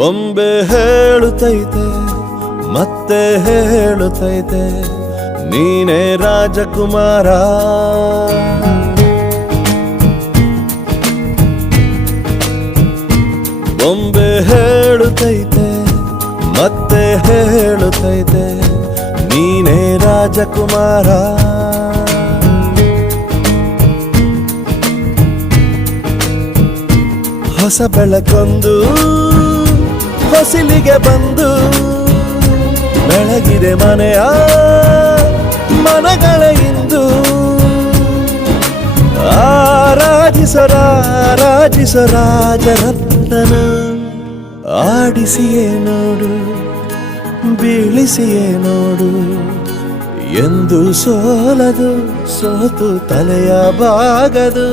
ಬೊಂಬೆ ಹೇಳುತ್ತೈತೆ ಮತ್ತೆ ಹೇಳುತ್ತೈತೆ ನೀನೇ ರಾಜಕುಮಾರ. ಬೊಂಬೆ ಹೇಳುತ್ತೈತೆ ಮತ್ತೆ ಹೇಳುತ್ತೈತೆ ನೀನೇ ರಾಜಕುಮಾರ. ಹೊಸ ಬೆಳಕೊಂದು ಹೊಸಿಲಿಗೆ ಬಂದು ಬೆಳಗಿದೆ ಮನೆಯ ಮನಗಳ ಇಂದು. ಆರಾಧಿಸ ರಾಜರತ್ನನ ಆಡಿಸಿಯೇ ನೋಡು ಬೀಳಿಸಿಯೇ ನೋಡು ಎಂದು ಸೋಲದು ಸೋತು ತಲೆಯ ಬಾಗದು.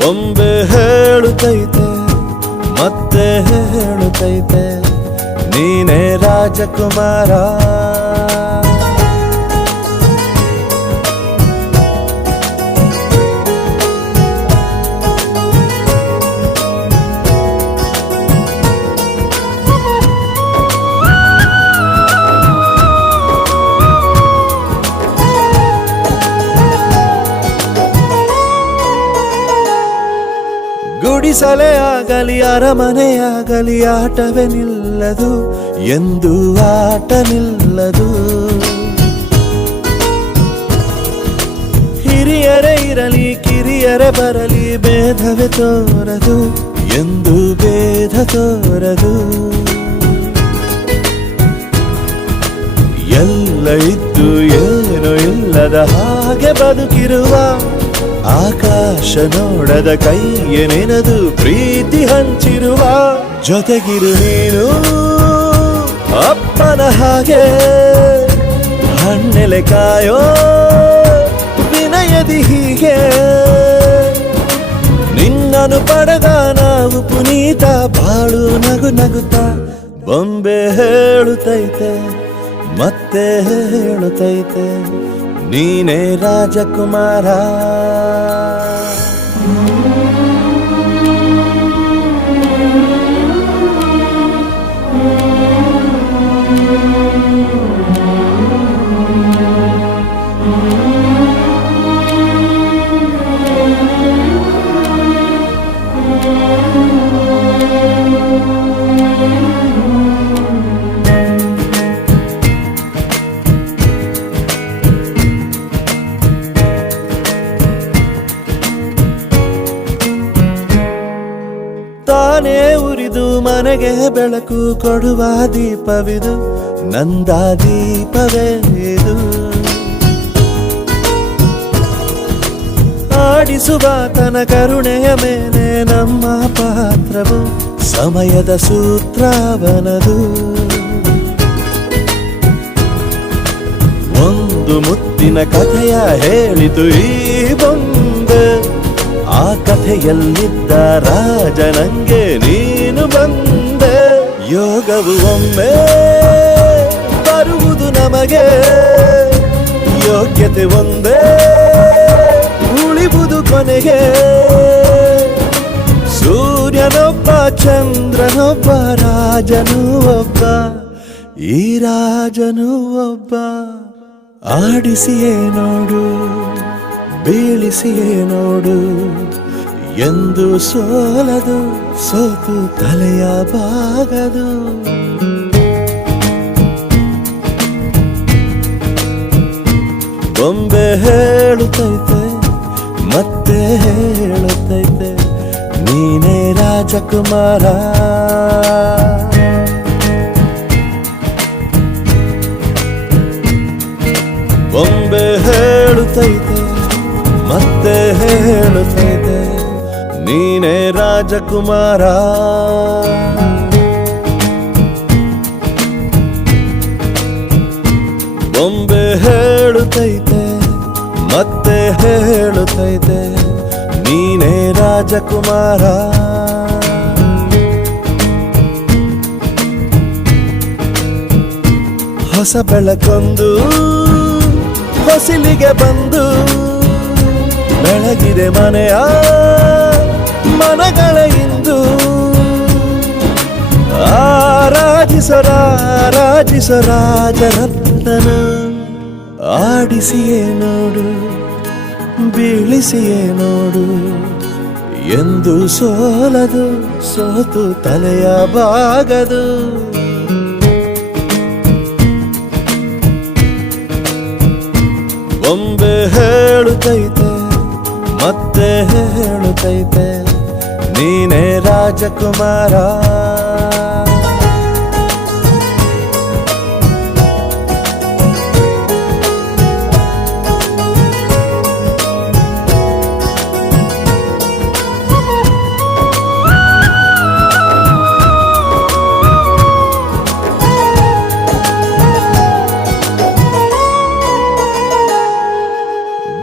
ಬೊಂಬೆ ಹೇಳುತ್ತೈತೆ ಮತ್ತೆ ಹೇಳುತ್ತೈತೆ ನೀನೇ ರಾಜಕುಮಾರ. ಗುಡಿಸಲೇ ಆಗಲಿ ಅರಮನೆಯಾಗಲಿ ಆಟವೇ ನಿಲ್ಲದು ಎಂದು ಆಟ ನಿಲ್ಲದು. ಹಿರಿಯರೇ ಇರಲಿ ಕಿರಿಯರೇ ಬರಲಿ ಭೇದವೇ ತೋರದು ಎಂದು ಭೇದ ತೋರದು. ಎಲ್ಲ ಇದ್ದು ಏನು ಇಲ್ಲದ ಹಾಗೆ ಬದುಕಿರುವ ಆಕಾಶ ನೋಡದ ಕೈಯೇ ನೆನೆದು ಪ್ರೀತಿ ಹಂಚಿರುವ. ಜೊತೆಗಿರು ನೀನು ಅಪ್ಪನ ಹಾಗೆ ಹಣ್ಣೆಲೆ ಕಾಯೋ ವಿನಯದಿ ಹೀಗೆ. ನಿನ್ನನ್ನು ಪಡೆದ ನಾವು ಪುನೀತ ಬಾಳು ನಗು ನಗುತ್ತಾ. ಬೊಂಬೆ ಹೇಳುತ್ತೈತೆ ಮತ್ತೆ ಹೇಳುತ್ತೈತೆ ನೀನೇ ರಾಜಕುಮಾರ. ತಾನೇ ಉರಿದು ಮನೆಗೆ ಬೆಳಕು ಕೊಡುವ ದೀಪವಿದು ನಂದ ದೀಪವೇ ಇದು. ಆಡಿಸುವ ತನ ಕರುಣೆಯ ಮೇಲೆ ನಮ್ಮ ಪಾತ್ರವು ಸಮಯದ ಸೂತ್ರವನದು. ಒಂದು ಮುತ್ತಿನ ಕಥೆಯ ಹೇಳಿತು ಈ ಬೊಂಬೆ. ಆ ಕಥೆಯಲ್ಲಿದ್ದ ರಾಜ ನಂಗೆ ನೀನು ಬಂದೆ. ಯೋಗವು ಒಮ್ಮೆ ಬರುವುದು ನಮಗೆ ಯೋಗ್ಯತೆ ಒಂದೇ ಉಳಿವುದು ಕೊನೆಗೆ. ಸೂರ್ಯನೊಬ್ಬ ಚಂದ್ರನೊಬ್ಬ ರಾಜನೂ ಒಬ್ಬ ಈ ರಾಜನೂ ಒಬ್ಬ. ಆಡಿಸಿಯೇ ನೋಡು ಬೀಳಿಸಿಯೇ ನೋಡು ಎಂದು ಸೋಲದು ಸೋತು ತಲೆಯ ಬಾಗದು. ಬೊಂಬೆ ಹೇಳುತ್ತೈತೆ ಮತ್ತೆ ಹೇಳುತ್ತೈತೆ ನೀನೇ ರಾಜಕುಮಾರ. ಬೊಂಬೆ ಹೇಳುತ್ತೈತೆ ಮತ್ತೆ ಹೇಳುತ್ತೈತೆ ನೀನೇ ರಾಜಕುಮಾರ. ಬೊಂಬೆ ಹೇಳುತ್ತೈತೆ ಮತ್ತೆ ಹೇಳುತ್ತೈತೆ ನೀನೇ ರಾಜಕುಮಾರ. ಹೊಸ ಬೆಳಕೊಂದು ಹೊಸಿಲಿಗೆ ಬಂದು ಬೆಳಗಿದೆ ಮನೆಯ ಮನಗಳ ಇಂದು ಆರಾಧಿಸೋ ರಾಜರತ್ನನ ಆಡಿಸಿಯೇ ನೋಡು ಬೀಳಿಸಿಯೇ ನೋಡು ಎಂದು ಸೋಲದು ಸೋತು ತಲೆಯ ಬಾಗದು ಬೊಂಬೆ ಹೇಳುತ್ತೈತೆ ಮತ್ತೆ ಹೇಳುತ್ತೈತೆ ನೀನೇ ರಾಜಕುಮಾರ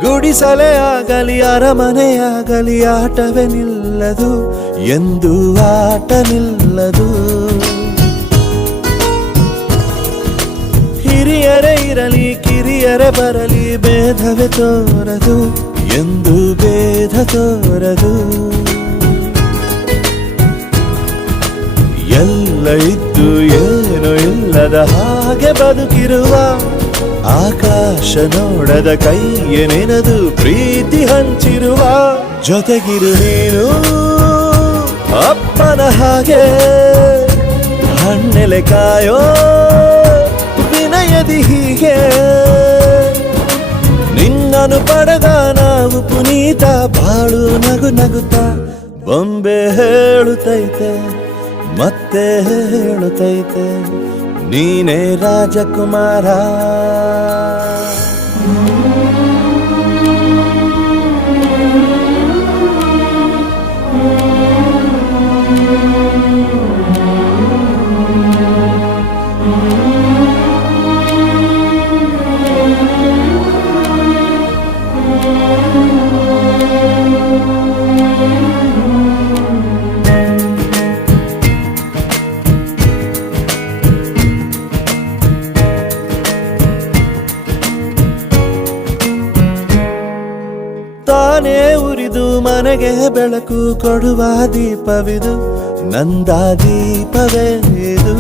ಗುಡಿಸಲೇ ಆಗಲಿ ಅರಮನೆಯಾಗಲಿ ಆಟವೇ ನಿಲ್ಲದು ಎಂದು ಆಟ ನಿಲ್ಲದು ಹಿರಿಯರೇ ಇರಲಿ ಕಿರಿಯರೇ ಬರಲಿ ಭೇದವೇ ತೋರದು ಎಂದು ಭೇದ ತೋರದು ಎಲ್ಲ ಇದ್ದು ಏನು ಇಲ್ಲದ ಹಾಗೆ ಬದುಕಿರುವ ಆಕಾಶ ನೋಡದ ಕೈಯೇ ನೆನೆದು ಪ್ರೀತಿ ಹಂಚಿರುವ ಜೊತೆಗಿರು ನೀನು ಅಪ್ಪನ ಹಾಗೆ ಹಣ್ಣೆಲೆ ಕಾಯೋ ವಿನಯದಿ ಹೀಗೆ ನಿನ್ನನು ಪಡೆದ ನಾವು ಪುನೀತ ಬಾಳು ನಗು ನಗುತ್ತಾ ಬೊಂಬೆ ಹೇಳುತ್ತೈತೆ ಮತ್ತೆ ಹೇಳುತ್ತೈತೆ ನೀನೇ ರಾಜಕುಮಾರ ತಾನೇ ಉರಿದು ಮನೆಗೆ ಬೆಳಕು ಕೊಡುವ ದೀಪವಿದು ನಂದ ದೀಪವೇ ಇದು